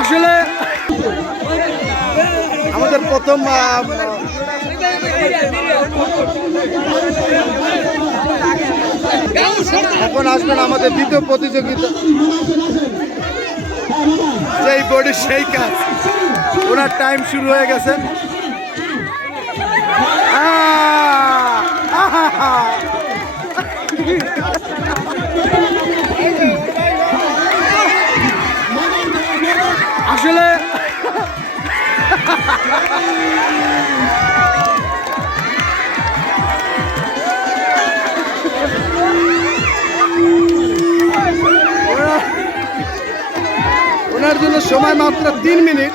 আসলে আমাদের প্রথম এখন আসবেন আমাদের দ্বিতীয় প্রতিযোগিতা। যেই বডি সেই কাজ। ওনার টাইম শুরু হয়ে গেছে। আসলে ওনার জন্য সময় মাত্র তিন মিনিট।